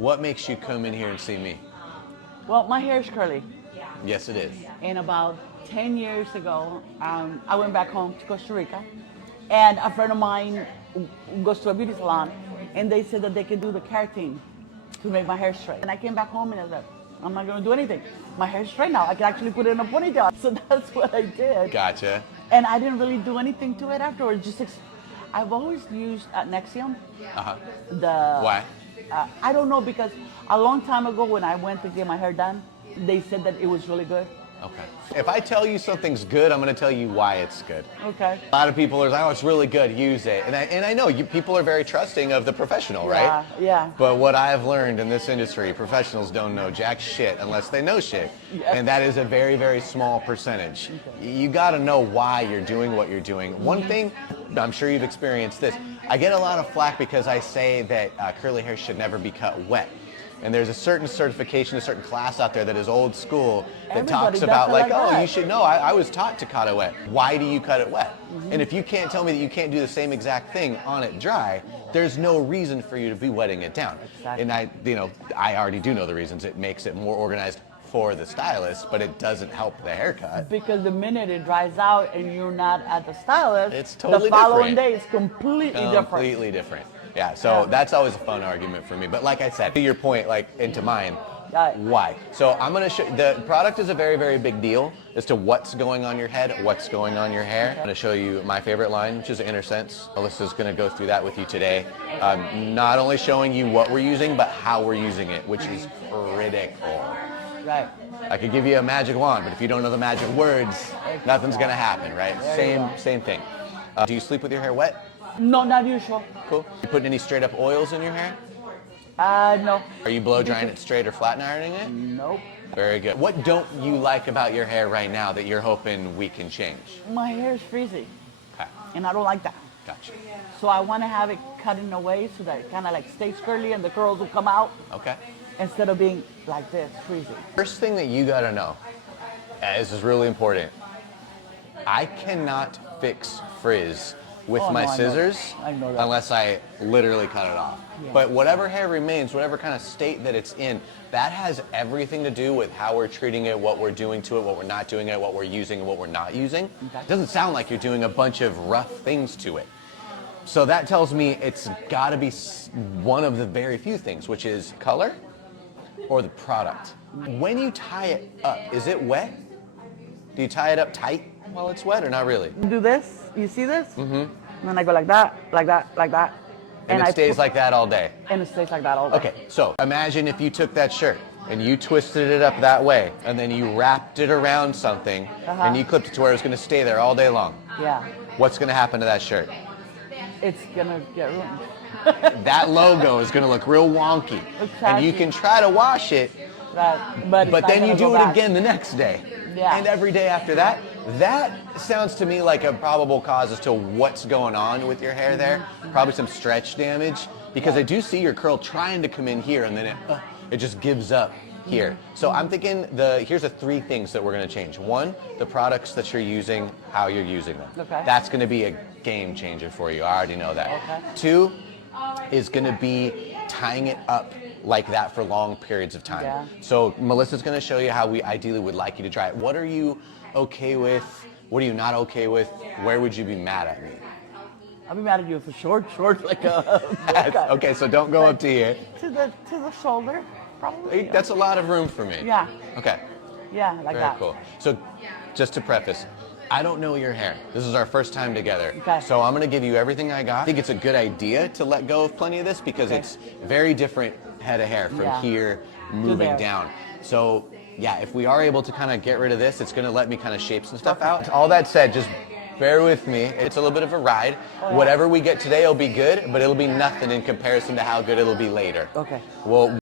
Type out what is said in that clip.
What makes you come in here and see me? Well, my hair is curly. Yes, it is. And about 10 years ago, I went back home to Costa Rica, and a friend of mine goes to a beauty salon, and they said that they could do the keratin to make my hair straight. And I came back home and I was like, I'm not gonna do anything. My hair's straight now. I can actually put it in a ponytail. So that's what I did. Gotcha. And I didn't really do anything to it afterwards. I've always used Nexium. Why? I don't know, because a long time ago when I went to get my hair done, they said that it was really good. Okay. If I tell you something's good, I'm going to tell you why it's good. Okay. A lot of people are like, oh, it's really good, use it. And I know people are very trusting of the professional, right? Yeah. But what I've learned in this industry, professionals don't know jack shit unless they know shit. Yes. And that is a very, very small percentage. Okay. You got to know why you're doing what you're doing. One thing, I'm sure you've experienced this, I get a lot of flack because I say that curly hair should never be cut wet. And there's a certain certification, a certain class out there that is old school that talks about like, oh, you should know, I was taught to cut it wet. Why do you cut it wet? And if you can't tell me that you can't do the same exact thing on it dry, there's no reason for you to be wetting it down. Exactly. And I already do know the reasons. It makes it more organized for the stylist, but it doesn't help the haircut. Because the minute it dries out and you're not at the stylist, it's totally the following different. day is completely different. Yeah, so that's always a fun argument for me. But like I said, to your point, like into mine, why? So I'm going to show the product is a very, very big deal as to what's going on your head, what's going on your hair. I'm going to show you my favorite line, which is InnerSense. Alyssa's going to go through that with you today. Not only showing you what we're using, but how we're using it, which is critical. Right. I could give you a magic wand, but if you don't know the magic words, nothing's going to happen, right? Same thing. Do you sleep with your hair wet? No, not usual. Cool. You putting any straight up oils in your hair? No. Are you blow drying it straight or flat ironing it? Nope. Very good. What don't you like about your hair right now that you're hoping we can change? My hair is frizzy. Okay. And I don't like that. Gotcha. So I want to have it cut in a way so that it kind of like stays curly and the curls will come out. Okay. Instead of being like this, frizzy. First thing that you gotta know, this is really important. I cannot fix frizz with my scissors I know that. unless I literally cut it off. Yeah. But whatever hair remains, whatever kind of state that it's in, that has everything to do with how we're treating it, what we're doing to it, what we're not doing it, what we're using and what we're not using. Okay. It doesn't sound like you're doing a bunch of rough things to it. So that tells me it's gotta be one of the very few things, which is color or the product. When you tie it up, is it wet? Do you tie it up tight while it's wet or not really? You do this, you see this? Mm-hmm. And then I go like that, like that, like that. And it stays like that all day? And it stays like that all day. Okay, so imagine if you took that shirt and you twisted it up that way and then you wrapped it around something and you clipped it to where it's gonna stay there all day long. Yeah. What's gonna happen to that shirt? It's gonna get ruined. That logo is gonna look real wonky. Exactly. And you can try to wash it, but then you do it again the next day. Yeah. And every day after that. That sounds to me like a probable cause as to what's going on with your hair there. Probably some stretch damage, because I do see your curl trying to come in here and then it just gives up here. So I'm thinking here's the three things that we're gonna change. One, the products that you're using, how you're using them. Okay. That's gonna be a game changer for you. I already know that. Okay. Two is gonna be tying it up like that for long periods of time. Yeah. So Melissa's gonna show you how we ideally would like you to dry it. What are you okay with? What are you not okay with? Where would you be mad at me? I'll be mad at you for short, like a... Okay, so don't go up to here. To the shoulder, probably. That's a lot of room for me. Yeah. Okay. Yeah, like Very that. cool. So just to preface, I don't know your hair. This is our first time together. Okay. So I'm gonna give you everything I got. I think it's a good idea to let go of plenty of this because it's very different head of hair from here moving down. So yeah, if we are able to kind of get rid of this, it's gonna let me kind of shape some stuff out. All that said, just bear with me. It's a little bit of a ride. Whatever we get today will be good, but it'll be nothing in comparison to how good it'll be later. Okay. We'll